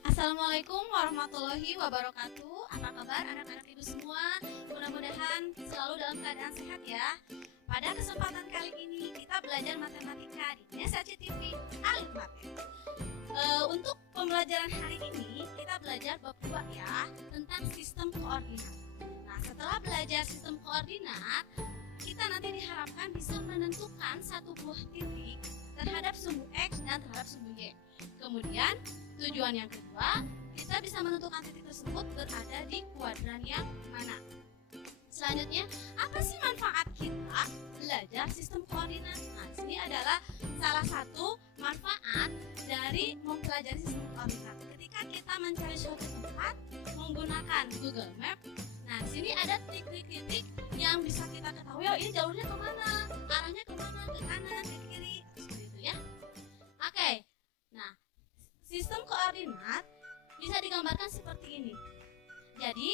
Assalamualaikum warahmatullahi wabarakatuh. Apa kabar anak-anak ibu semua? Mudah-mudahan selalu dalam keadaan sehat ya. Pada kesempatan kali ini kita belajar matematika di Nesa CTV Alif Matet. Untuk pembelajaran hari ini kita belajar bab 2 ya, tentang sistem koordinat. Nah, setelah belajar sistem koordinat, kita nanti diharapkan bisa menentukan satu buah titik terhadap sumbu X dan terhadap sumbu Y. Kemudian tujuan yang kedua, kita bisa menentukan titik tersebut berada di kuadran yang mana. Selanjutnya, apa sih manfaat kita belajar sistem koordinat? Nah, ini adalah salah satu manfaat dari mempelajari sistem koordinat. Ketika kita mencari suatu tempat menggunakan Google Map, nah di sini ada titik-titik yang bisa kita ketahui, oh ini jalurnya kemana, arahnya kemana, ke kanan, ke kiri, seperti itu ya. Oke, nah sistem koordinat bisa digambarkan seperti ini. Jadi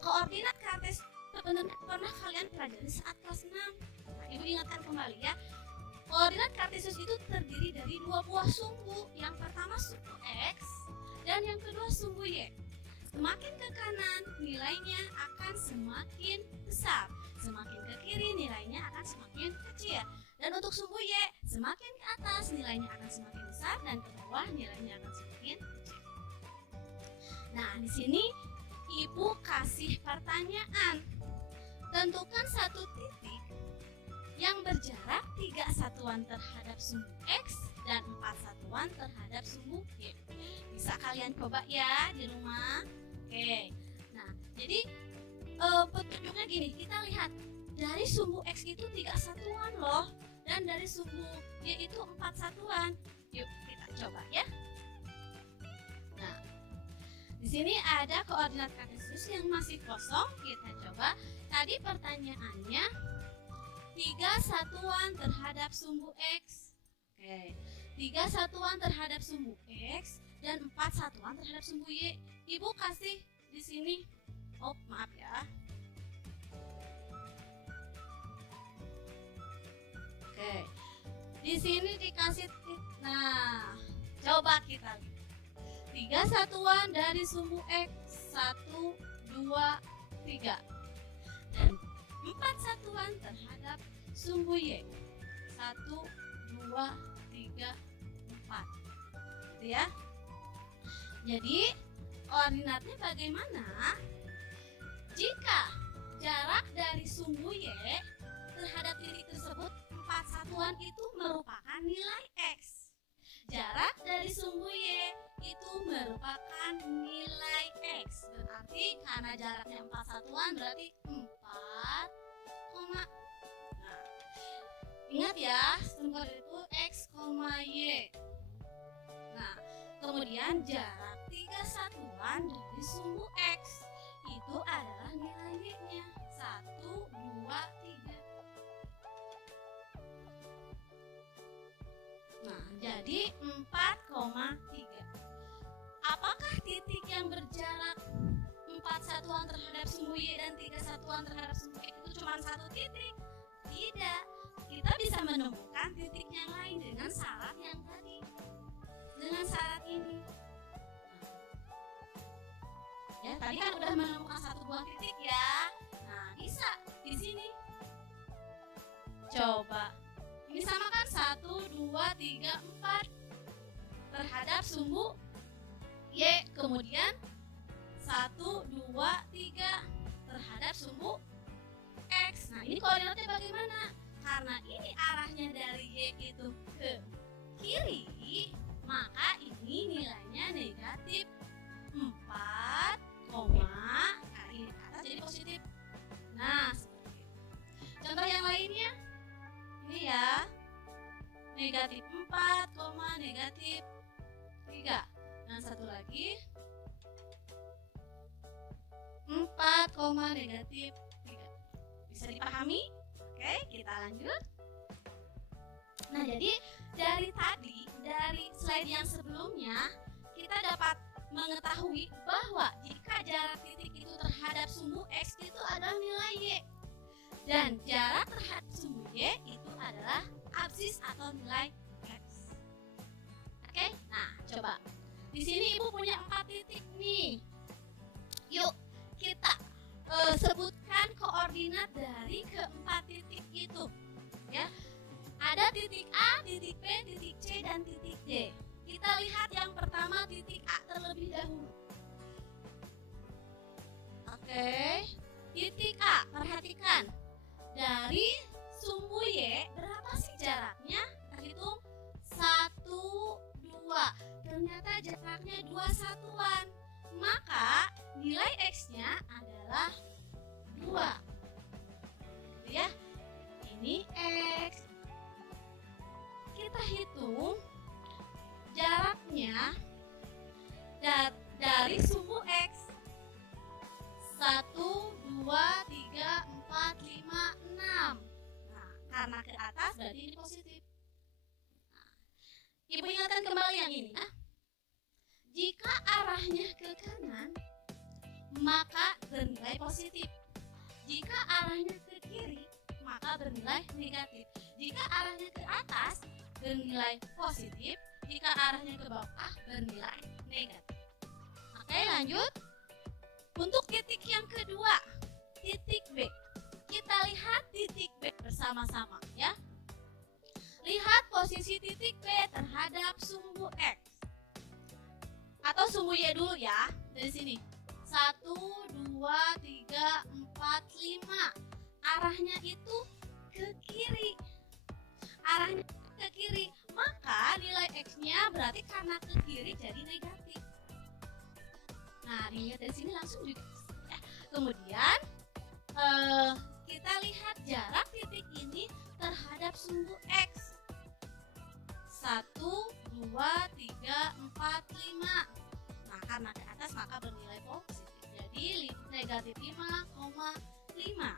koordinat kartes sebenarnya pernah kalian pelajari saat kelas 6. Nah, ibu ingatkan kembali ya. Koordinat kartesius itu terdiri dari dua buah sumbu. Yang pertama sumbu X dan yang kedua sumbu Y. Semakin ke kanan nilainya akan semakin besar, semakin ke kiri nilainya akan semakin kecil. Dan untuk sumbu Y, semakin ke atas nilainya akan semakin besar dan ke bawah nilainya akan semakin kecil. Nah, di sini ibu kasih pertanyaan. Tentukan satu titik yang berjarak 3 satuan terhadap sumbu X dan 4 satuan terhadap sumbu Y. Bisa kalian coba ya di rumah. Oke. Nah, jadi petunjuknya gini, kita lihat dari sumbu X itu 3 satuan loh, dan dari sumbu Y itu 4 satuan. Yuk kita coba ya. Nah, di sini ada koordinat kartesius yang masih kosong. Kita coba. Tadi pertanyaannya 3 satuan terhadap sumbu X. Oke. 3 satuan terhadap sumbu X dan 4 satuan terhadap sumbu Y. Ibu kasih di sini. Oh, maaf ya. Oke. Di sini dikasih nah, coba kita lihat. 3 satuan dari sumbu X 1 2 3. Dan 4 satuan terhadap sumbu Y 1 2 3 4. Gitu ya. Jadi koordinatnya bagaimana? Jika jarak dari sumbu Y terhadap titik tersebut 4 satuan itu merupakan nilai X. Jarak dari sumbu Y itu merupakan nilai X. Berarti karena jaraknya 4 satuan berarti 4, nah, ingat ya, sistem koordinat itu X, Y. Nah, kemudian jarak 3 satuan dari sumbu X itu adalah nilai Y-nya 1, 2, 3. Nah, jadi 4,3. Apakah titik yang berjarak 4 satuan terhadap sumbu Y dan 3 satuan terhadap sumbu X itu cuma satu titik? Tidak. Kita bisa menemukan titik yang lain dengan syarat yang tadi. Dengan syarat ini. Ya, tadi kan udah menemukan satu buah titik ya. Nah, bisa di sini. Coba. Ini sama kan 1, 2, 3, 4 terhadap sumbu Y. Kemudian 1, 2, 3 terhadap sumbu X. Nah, ini koordinatnya bagaimana? Karena ini arahnya dari Y itu ke kiri, maka ini nilainya negatif 4, ini ke atas jadi positif. Nah, seperti itu. Contoh yang lainnya, ini ya, negatif 4, negatif 3. Dan satu lagi, 4, negatif 3. Bisa dipahami? Oke, kita lanjut. Nah, jadi dari tadi, dari slide yang sebelumnya, kita dapat mengetahui bahwa jika jarak titik itu terhadap sumbu X itu adalah nilai Y. Dan jarak terhadap sumbu Y itu adalah absis atau nilai X. Oke, nah coba. Di sini Ibu punya 4 titik nih. Yuk, kita sebutkan koordinat dari keempat titik itu. Ya, ada titik A, titik B, titik C, dan titik D. Kita lihat yang pertama titik A terlebih dahulu. Oke, titik A, perhatikan. Dari sumbu Y, berapa sih jaraknya? Kita hitung 1, 2. Ternyata jaraknya 2 satuan. Maka nilai X-nya adalah 2. Gitu ya. Ini X. Kita hitung jaraknya dari sumbu X. 1, 2, 3, 4, 5, 6. Nah, karena ke atas berarti ini positif. Nah, Ibu ingatkan kembali yang ini ya. Jika arahnya ke kanan, maka bernilai positif. Jika arahnya ke kiri, maka bernilai negatif. Jika arahnya ke atas, bernilai positif. Jika arahnya ke bawah, bernilai negatif. Oke, lanjut. Untuk titik yang kedua, titik B. Kita lihat titik B bersama-sama ya. Lihat posisi titik B terhadap sumbu X. Atau sumbu Y dulu ya, dari sini. 1, 2, 3, 4, 5. Arahnya itu ke kiri. Arahnya ke kiri, maka nilai X-nya berarti karena ke kiri jadi negatif. Nah, dilihat dari sini langsung juga. Ya. Kemudian kita lihat jarak titik ini terhadap sumbu X. 1, 2, 3, 4, 5. Nah, karena ke atas maka bernilai positif. Jadi negatif 5,5.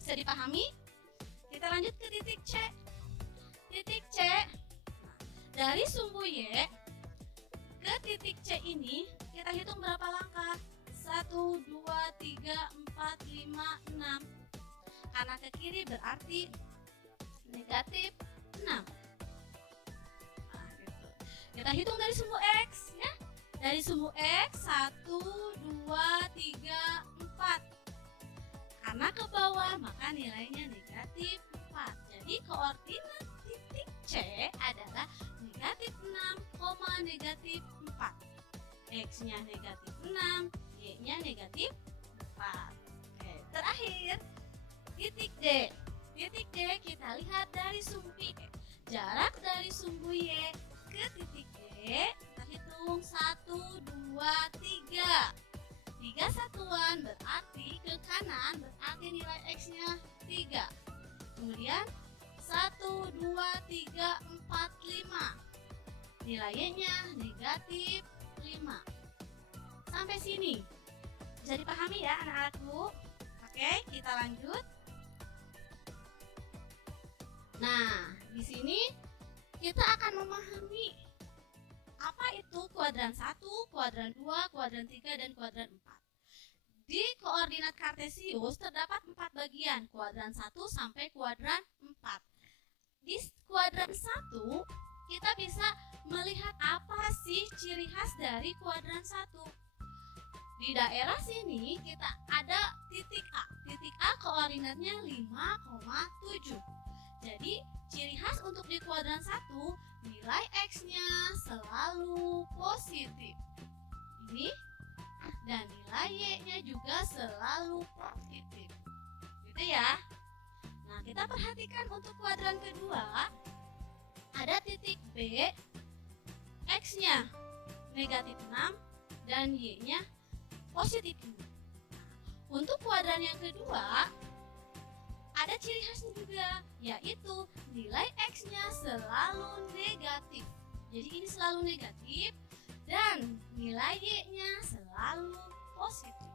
Bisa dipahami? Kita lanjut ke titik C. Titik C, dari sumbu Y ke titik C ini kita hitung berapa langkah? 1, 2, 3, 4, 5, 6. Karena ke kiri berarti negatif 6. Nah, gitu. Kita hitung dari sumbu X ya. Dari sumbu X 1, 2, 3, 4. Karena ke bawah maka nilainya negatif 4. Jadi koordinat titik C adalah negatif 6, negatif 4. X-nya negatif 6, Y-nya negatif 4. Oke, terakhir titik D. Titik D kita lihat dari sumbu Y. Jarak dari sumbu Y ke titik D kita hitung 1, 2, 3. 3 satuan berarti ke kanan berarti nilai X-nya 3. Kemudian 1, 2, 3, 4, 5. Nilainya negatif 5. Sampai sini bisa dipahami ya anak-anakku? Oke, kita lanjut. Nah, di sini kita akan memahami apa itu kuadran 1, kuadran 2, kuadran 3, dan kuadran 4. Di koordinat kartesius terdapat 4 bagian, kuadran 1 sampai kuadran 4. Di kuadran 1, kita bisa melihat apa sih ciri khas dari kuadran 1. Di daerah sini kita ada titik A. Titik A koordinatnya 5,7. Jadi ciri khas untuk di kuadran 1, nilai X-nya selalu positif. Ini dan nilai nilai Y-nya juga selalu positif. Gitu ya. Nah, kita perhatikan untuk kuadran kedua, ada titik B, X-nya negatif 6 dan Y-nya positif 6. Untuk kuadran yang kedua, ada ciri khasnya juga, yaitu nilai X-nya selalu negatif. Jadi ini selalu negatif dan nilai Y-nya selalu positif.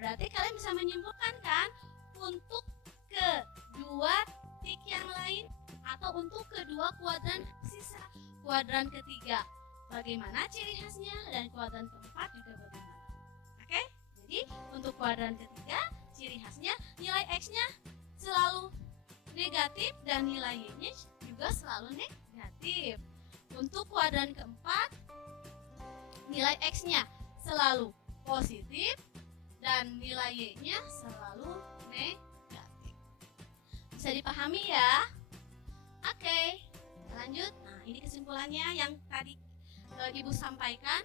Berarti kalian bisa menyimpulkan kan untuk kedua titik yang lain atau untuk kedua kuadran sisa. Kuadran ketiga bagaimana ciri khasnya dan kuadran keempat juga bagaimana. Oke? Jadi untuk kuadran ketiga ciri khasnya nilai X-nya selalu negatif dan nilai Y-nya juga selalu negatif. Untuk kuadran keempat nilai X-nya selalu positif dan nilai Y-nya selalu negatif. Bisa dipahami ya? Oke, kita lanjut. Nah, ini kesimpulannya yang tadi Ibu sampaikan.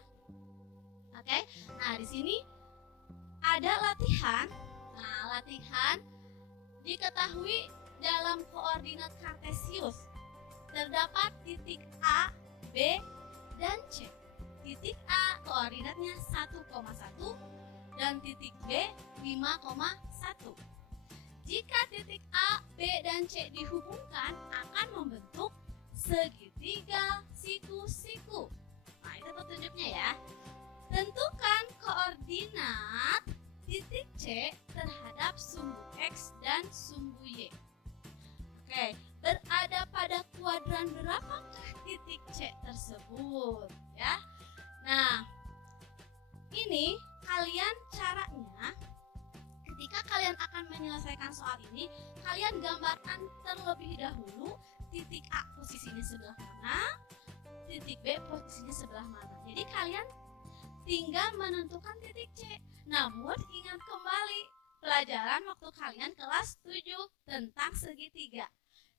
Oke. Nah, di sini ada latihan. Nah, latihan diketahui dalam koordinat kartesius terdapat titik A, B, dan C. Titik A koordinatnya 1,1 dan titik B 5,1. Jika titik A, B, dan C dihubungkan akan membentuk segitiga siku-siku. Nah, itu petunjuknya ya. Tentukan koordinat titik C terhadap sumbu X dan sumbu Y. Oke, berada pada kuadran berapakah titik C tersebut ya? Nah, ini kalian caranya ketika kalian akan menyelesaikan soal ini, kalian gambarkan terlebih dahulu titik A posisinya sebelah mana, titik B posisinya sebelah mana. Jadi kalian tinggal menentukan titik C. Namun ingat kembali pelajaran waktu kalian kelas 7 tentang segitiga.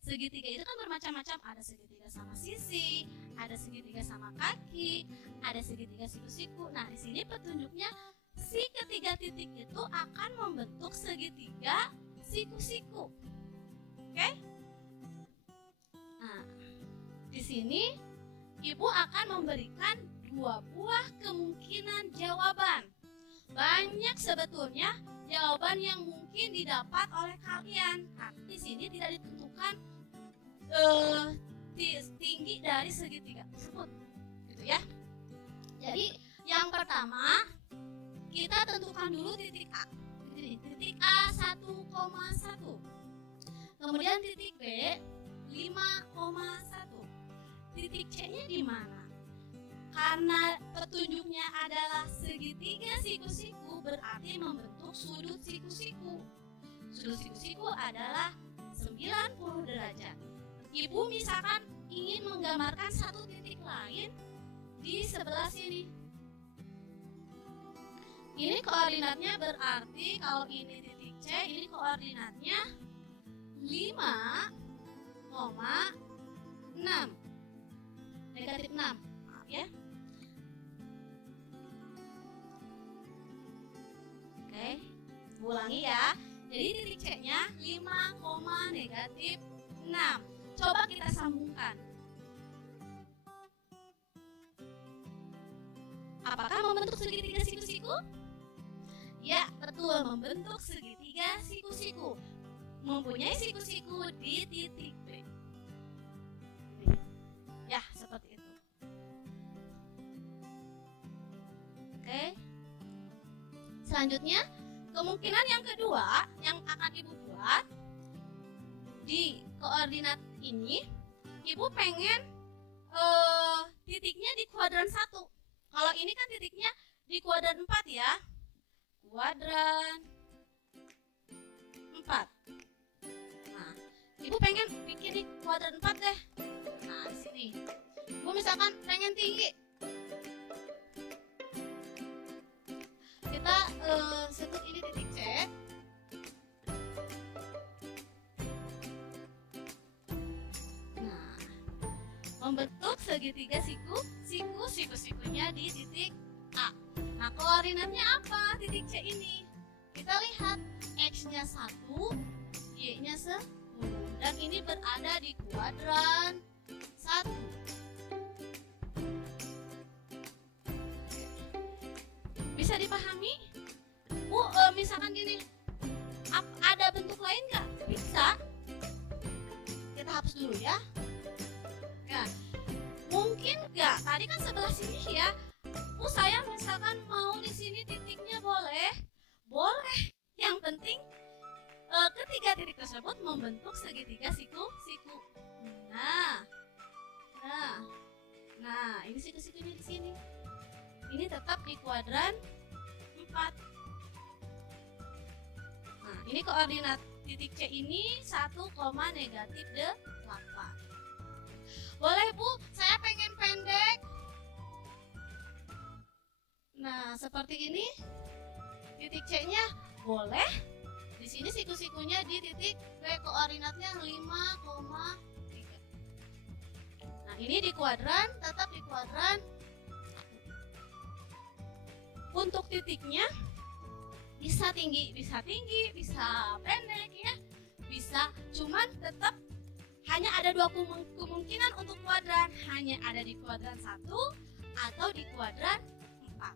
Segitiga itu kan bermacam-macam, ada segitiga sama sisi, ada segitiga sama kaki, ada segitiga siku-siku. Nah, di sini petunjuknya si ketiga titik itu akan membentuk segitiga siku-siku. Oke? Nah, di sini Ibu akan memberikan 2 buah kemungkinan jawaban. Banyak sebetulnya jawaban yang mungkin didapat oleh kalian, tapi di sini tidak ditentukan tinggi dari segitiga tersebut, gitu ya. Jadi yang pertama kita tentukan dulu titik A. Titik A 1,1. Kemudian titik B 5,1. Titik C-nya di mana? Karena petunjuknya adalah segitiga siku-siku, berarti membentuk sudut siku-siku. Sudut siku-siku adalah 90 derajat. Ibu misalkan ingin menggambarkan satu titik lain di sebelah sini. Ini koordinatnya berarti kalau ini titik C, ini koordinatnya 5,6. Negatif 6. Maaf ya. Oke, ulangi ya. Jadi titik C-nya 5, negatif 6. Coba kita sambungkan. Apakah membentuk segitiga siku-siku? Ya, betul, membentuk segitiga siku-siku. Mempunyai siku-siku di titik B. Ya, seperti itu. Oke. Selanjutnya, kemungkinan yang kedua yang akan Ibu buat di koordinat ini, Ibu pengen titiknya di kuadran 1. Kalau ini kan titiknya di kuadran 4 ya. Kuadran 4. Nah, Ibu pengen bikin di kuadran 4 deh. Nah, di sini. Ibu misalkan pengen tinggi. Kita sebut ini titik C. Nah, membentuk segitiga siku-sikunya di titik A. Nah, koordinatnya apa titik C ini? Kita lihat X-nya 1, Y-nya 10. Dan ini berada di kuadran 1. Bisa dipahami? Misalkan gini, ada bentuk lain nggak? Bisa. Kita hapus dulu ya. Ya, mungkin nggak. Tadi kan sebelah sini ya. Saya misalkan mau di sini titiknya boleh, boleh. Yang penting ketiga titik tersebut membentuk segitiga siku-siku. Nah, ini siku-sikunya di sini. Ini tetap di kuadran 4. Nah, ini koordinat titik C ini 1, negatif 8. Boleh Bu, saya pengen pendek. Nah, seperti ini. Titik C-nya boleh. Di sini siku-sikunya di titik B, koordinatnya 5,3. Nah, ini di kuadran, tetap di kuadran. Untuk titiknya bisa tinggi, bisa pendek ya. Bisa, cuman tetap hanya ada dua kemungkinan untuk kuadran. Hanya ada di kuadran 1 atau di kuadran 4.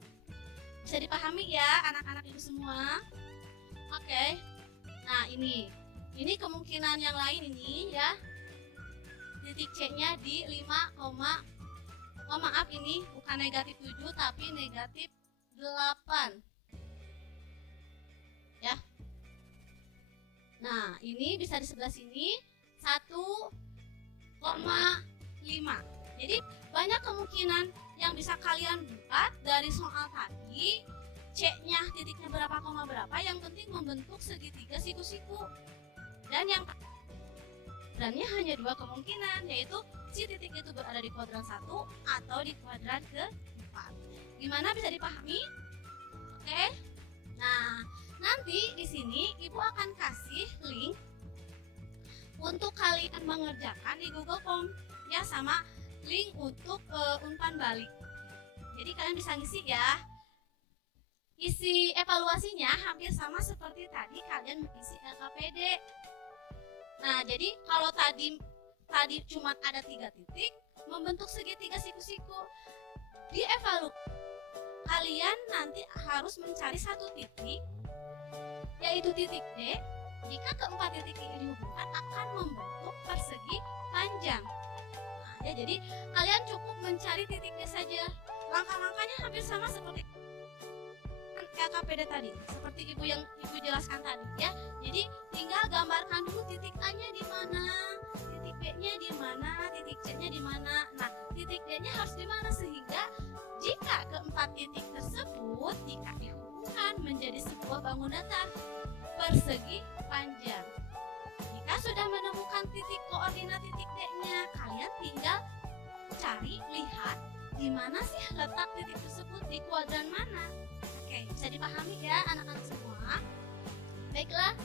Bisa dipahami ya anak-anak ibu semua? Oke. Nah, ini kemungkinan yang lain ini ya. Titik C-nya di 5, maaf ini bukan negatif 7 tapi negatif 8. Ya. Nah, ini bisa di sebelah sini 1,5. Jadi banyak kemungkinan yang bisa kalian buat dari soal tadi. C-nya titiknya berapa, yang penting membentuk segitiga siku-siku. Dan yang kuadrannya hanya dua kemungkinan, yaitu si titik itu berada di kuadran 1 atau di kuadran ke-4. Gimana, bisa dipahami? Oke. Nah, nanti di sini Ibu akan kasih link untuk kalian mengerjakan di Google Form ya, sama link untuk umpan balik. Jadi kalian bisa ngisi ya. Isi evaluasinya hampir sama seperti tadi kalian mengisi LKPD. Nah, jadi kalau tadi cuma ada 3 titik membentuk segitiga siku-siku. Di evaluasi kalian nanti harus mencari 1 titik, yaitu titik D. Jika keempat titik ini dihubungkan akan membentuk persegi panjang. Nah, ya, jadi kalian cukup mencari titiknya saja. Langkah-langkahnya hampir sama seperti LKPD tadi, seperti ibu jelaskan tadi ya. Jadi tinggal gambarkan dulu titik A-nya di mana, titik B-nya di mana, titik C-nya di mana. Nah, titik D-nya harus di mana sehingga jika keempat titik tersebut jika dihubungkan menjadi sebuah bangunan datar persegi panjang. Jika sudah menemukan titik koordinat titik D-nya, kalian tinggal lihat di mana sih letak titik tersebut, di kuadran mana. Oke, bisa dipahami ya anak-anak semua. Baiklah,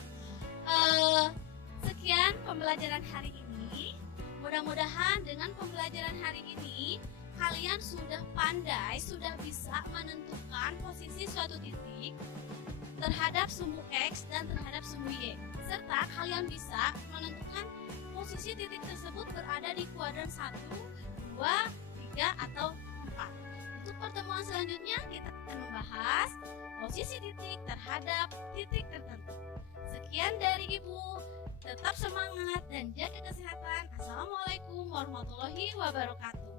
sekian pembelajaran hari ini. Mudah-mudahan dengan pembelajaran hari ini kalian sudah pandai, sudah bisa menentukan posisi suatu titik terhadap sumbu X dan terhadap sumbu Y, serta kalian bisa menentukan posisi titik tersebut berada di kuadran 1, 2, 3, atau 4. Untuk pertemuan selanjutnya kita akan membahas posisi titik terhadap titik tertentu. Sekian dari Ibu, tetap semangat dan jaga kesehatan. Assalamualaikum warahmatullahi wabarakatuh.